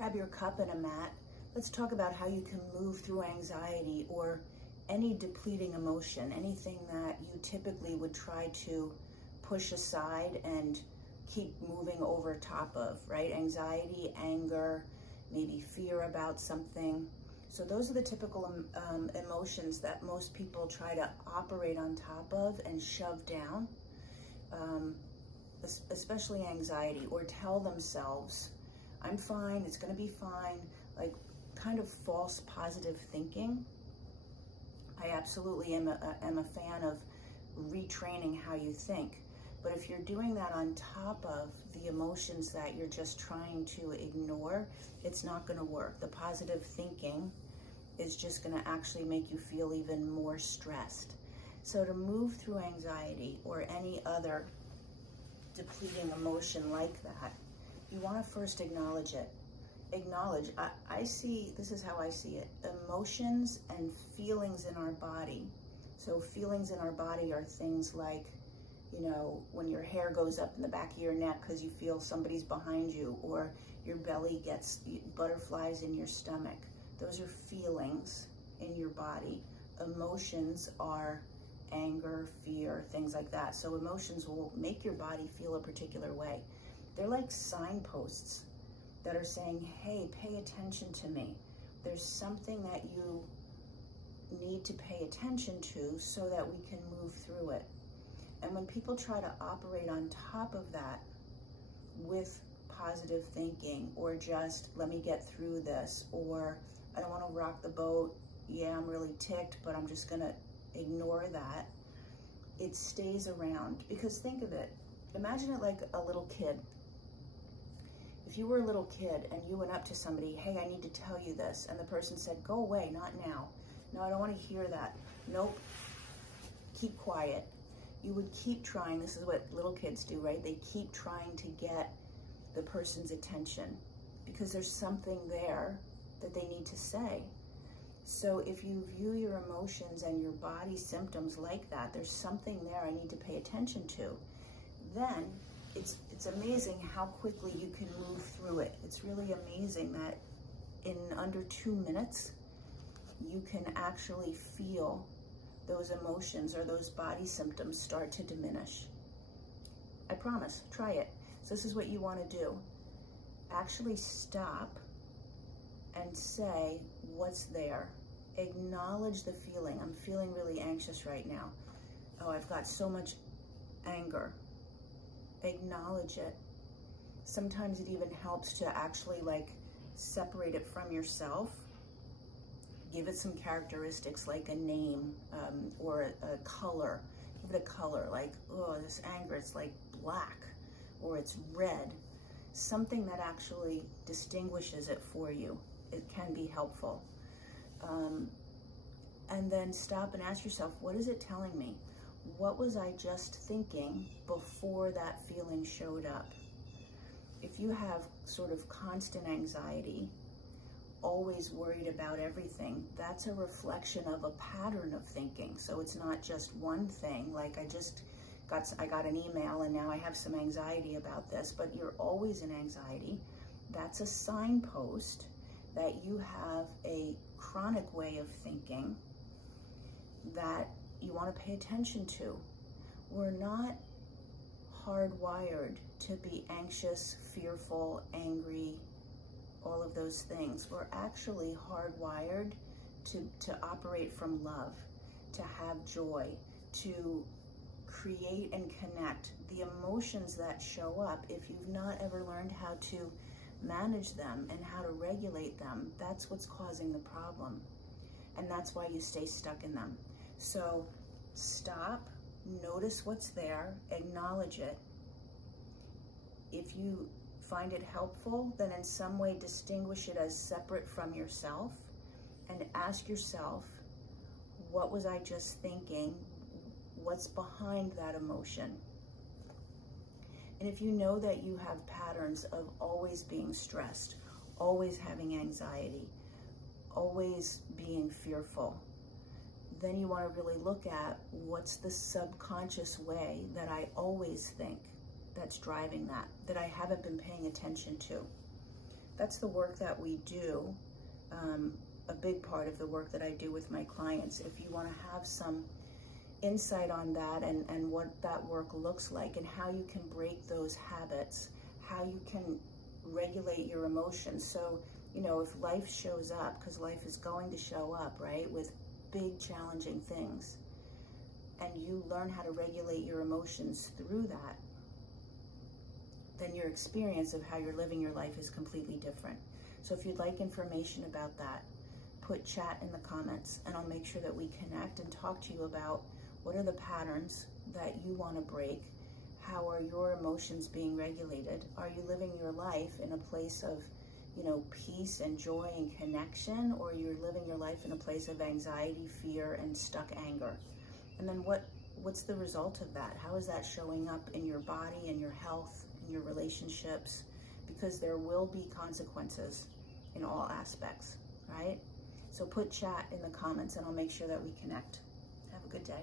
Grab your cup and a mat. Let's talk about how you can move through anxiety or any depleting emotion, anything that you typically would try to push aside and keep moving over top of, right? Anxiety, anger, maybe fear about something. So those are the typical emotions that most people try to operate on top of and shove down, especially anxiety, or tell themselves, I'm fine, it's gonna be fine, like kind of false positive thinking. I absolutely am a fan of retraining how you think. But if you're doing that on top of the emotions that you're just trying to ignore, it's not gonna work. The positive thinking is just gonna actually make you feel even more stressed. So to move through anxiety or any other depleting emotion like that, you wanna first acknowledge it. Acknowledge, I see, this is how I see it, emotions and feelings in our body. So feelings in our body are things like, you know, when your hair goes up in the back of your neck because you feel somebody's behind you, or your belly gets butterflies in your stomach. Those are feelings in your body. Emotions are anger, fear, things like that. So emotions will make your body feel a particular way. They're like signposts that are saying, hey, pay attention to me. There's something that you need to pay attention to so that we can move through it. And when people try to operate on top of that with positive thinking, or just let me get through this, or I don't want to rock the boat, yeah, I'm really ticked, but I'm just gonna ignore that, it stays around. Because think of it, imagine it like a little kid. If you were a little kid and you went up to somebody, hey, I need to tell you this, and the person said, go away, not now. No, I don't want to hear that. Nope, keep quiet. You would keep trying. This is what little kids do, right? They keep trying to get the person's attention because there's something there that they need to say. So if you view your emotions and your body symptoms like that, there's something there I need to pay attention to, then it's amazing how quickly you can move through it. It's really amazing that in under 2 minutes, you can actually feel those emotions or those body symptoms start to diminish. I promise, try it. So this is what you want to do. Actually stop and say what's there. Acknowledge the feeling. I'm feeling really anxious right now. Oh, I've got so much anger. Acknowledge it. Sometimes it even helps to actually like separate it from yourself. Give it some characteristics like a name or a color. Give it a color like, oh, this anger, it's like black or it's red. Something that actually distinguishes it for you. It can be helpful. And then stop and ask yourself, what is it telling me? What was I just thinking before that feeling showed up? If you have sort of constant anxiety, always worried about everything, that's a reflection of a pattern of thinking. So it's not just one thing, like I got an email and now I have some anxiety about this, but you're always in anxiety. That's a signpost that you have a chronic way of thinking that you want to pay attention to. We're not hardwired to be anxious, fearful, angry, all of those things. We're actually hardwired to operate from love, to have joy, to create and connect. The emotions that show up, if you've not ever learned how to manage them and how to regulate them, that's what's causing the problem. And that's why you stay stuck in them. So stop, notice what's there, acknowledge it. If you find it helpful, then in some way distinguish it as separate from yourself and ask yourself, what was I just thinking? What's behind that emotion? And if you know that you have patterns of always being stressed, always having anxiety, always being fearful, then you want to really look at what's the subconscious way that I always think that's driving that I haven't been paying attention to. that's the work that we do. A big part of the work that I do with my clients. If you want to have some insight on that and what that work looks like and how you can break those habits, how you can regulate your emotions. So, you know, if life shows up, because life is going to show up, right, with big challenging things, and you learn how to regulate your emotions through that, then your experience of how you're living your life is completely different. So if you'd like information about that, put chat in the comments, and I'll make sure that we connect and talk to you about what are the patterns that you want to break. How are your emotions being regulated? Are you living your life in a place of, you know, peace and joy and connection, or you're living your life in a place of anxiety, fear, and stuck anger? And then what's the result of that? How is that showing up in your body and your health and your relationships? Because there will be consequences in all aspects, right? So put chat in the comments and I'll make sure that we connect. Have a good day.